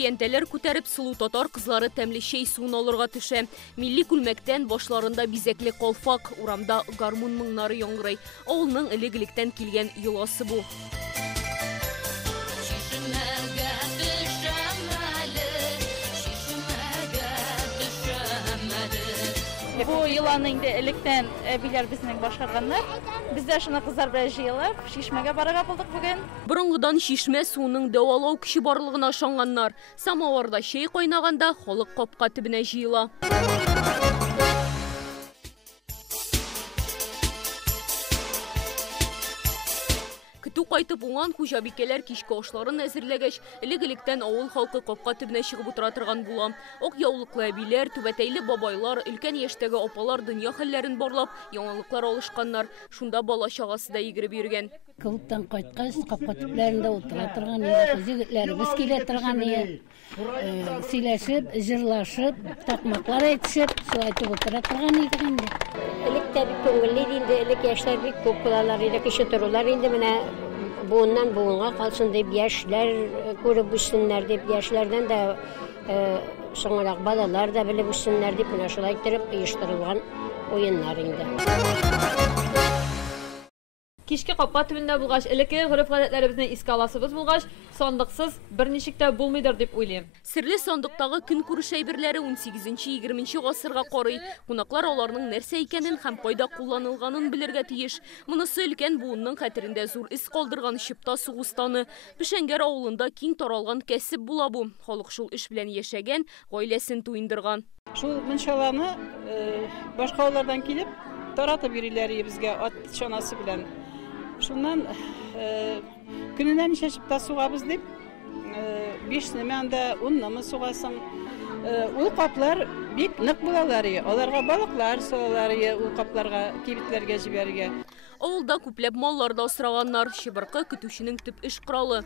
Чиентелер күтәреп сылу татар кызлары тәмле шәй суын алырга төшә. Милли күлмәктән башларында бизәкле колфак, урамда гармун моңнары яңгырый. Авылның элек-электән килгән йоласы бу. Бу йоланы инде электән әбиләр безнең башкарганнар. Бездә шуны кызлар белән җыелып, Шишмәгә барырга булдык бүген. Борынгыдан Шишмә суының дәвалау көче барлыгына ышанганнар. Самаварда шәй кайнаганда халык капка төбенә җыела. Көтү кайтып уңган хуҗабикәләр кичке ашларын әзерләгәч, элек-электән авыл халкы капка төбенә чыгып утыра торган була. Ак яулыклы әбиләр, түбәтәйле бабайлар, өлкән яшьтәге апалар дөнья хәлләрен барлап, яңалыклар алышканнар. Шунда бала чагасы да йөгереп йөргән. Клубтан кайткач, капка төпләрендә утыра торган иде. Җегетләребез килә торган иде. Сөйләшеп, җырлашып, такмаклар әйтешеп, шулай итеп утыра торган иде инде. Электә бик күңелле инде, элек яшьләр бик күп булалар иде, кеше торулар инде менә буыннан буынга калсын дип яшьләр күреп үссеннәр дип, яшьләрдән дә соңрак балалар да белеп үссеннәр дип менә шулай итеп оештырылган уеннар инде. Кичке капка төбендә булгач, элекке гореф-гадәтләребезне искә аласыбыз булгач, сандыксыз берничек тә булмыйдыр дип уйлыйм. Серле сандыктагы көн күреш әйберләре 18-20 гасырга карый. Кунаклар аларның нәрсә икәнен һәм кайда кулланылганын белергә тиеш. Монысы өлкән буынның хәтерендә зур ис калдырган Чыпта сугыстаны. Пешәнгәр авылында киң таралган кәсеп була бу. Халык шул эш белән яшәгән, гаиләсен туендырган. Шул мунчаланы башка авыллардан килеп, таратып йөриләр безгә ат чанасы белән. Шуннан көненә ничә чыпта сугабыз дип, 5 нәмәндә 10 нәмә сугасың. Ул каплар бик нык булалар. Аларга балыклар салалар, ул капларга кибетләргә җибәргә. Авылда күпләп маллар да асраганнар. Чыбыркы көтүченең төп эш коралы.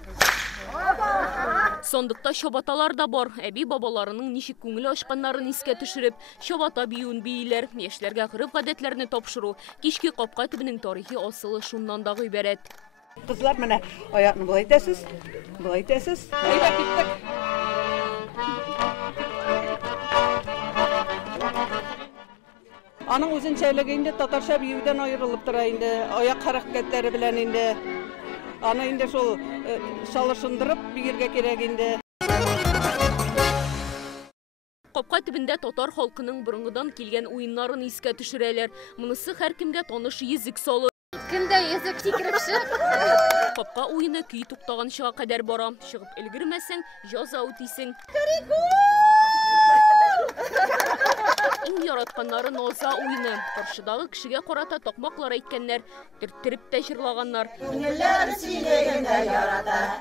Сондыкта чабаталар да бар. Әби бабаларының ничек күңел ачканнарын искә төшереп, чабата биюен бийләр. Яшьләргә гореф-гадәтләрне тапшыру, кичке капка төбенең тарихи асылы шуннан да гыйбарәт. Кызлар менә аякны булай итәсез. Булай итәсез. Әйдә киттек. Аның үзенчәлеге инде татарча биюдән аерылып тора инде, аяк хәрәкәтләре белән инде. Аны инде шул шалышындырып биергә кирәк инде. Капка төбендә татар халкының борынгыдан килгән уеннарын искә төшерәләр. Монысы һәркемгә таныш язык салы. Кемдә язык сикерепче? Капка уены көй туктаганчыга кадәр бара. Чыгып өлгермәсәң, җәза үтисең. Иң яратканнары Ноза уены. Каршыдагы кешегә карата такмаклар әйткәннәр, төрттереп тә җырлаганнар.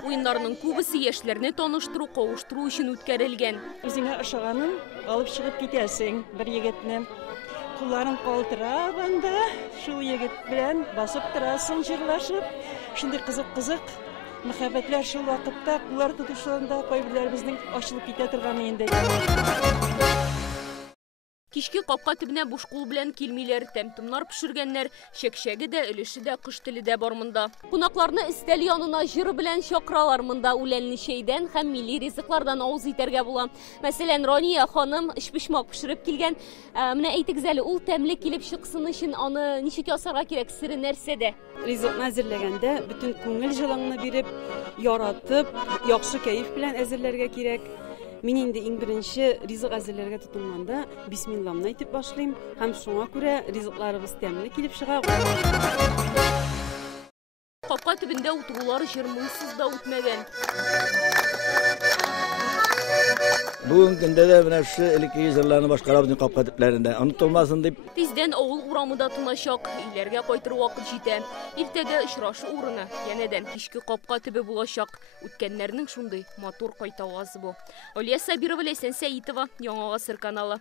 Уеннарның күбесе яшьләрне таныштыру, кавыштыру өчен үткәрелгән. Үзеңә ошаганын алып чыгып китәсең бер егетне. Кулларын калтыраганда, шул егет белән басып торасың җырлашып. Шундый кызык-кызык мәхәббәтләр шул вакытта куллар тотышында кайберләребезнең ачылып китә торганы инде. Кичке капка төбенә буш кул белән килмиләр, тәмтымнар пешергәннәр, чәкчәге дә, өлеше дә, кыш теле дә бар монда. Кунакларны өстәл янына җыр белән чакралар монда, үләнле чәйдән һәм милли ризыклардан авыз итәргә була. Мәсәлән, Рания ханым эшпишмак пешереп килгән. Менә әйтегез әле, ул тәмле килеп чыксын өчен аны ничек ясарга кирәк, сире нәрсәдә? Ризыкны әзерләгәндә бөтен күңел җылыңны биреп, яратып, яхшы кәеф белән әзерләргә кирәк. Мин инде иң беренче ризык әзерләргә тотынганда бисмиллахны әйтеп башлыйм һәм шуңа күрә ризыкларыбыз тәмле килеп чыга. Капка төбендә утырулар җыр-моңсыз да үтмәгән. Бүген көндә дә менә шу элекке җырларны башкарабыз капка төпләрендә. Онытылмасын дип. Тиздән авыл урамында тыначак, өйләргә кайтыр вакыт җитә. Иртәгә очрашу урыны янәдән кичке капка төбе булачак. Үткәннәрнең шундый матур кайта авазы бу. Алия Сабирова, Ләйсән Сәитова, Яңа Гасыр каналы.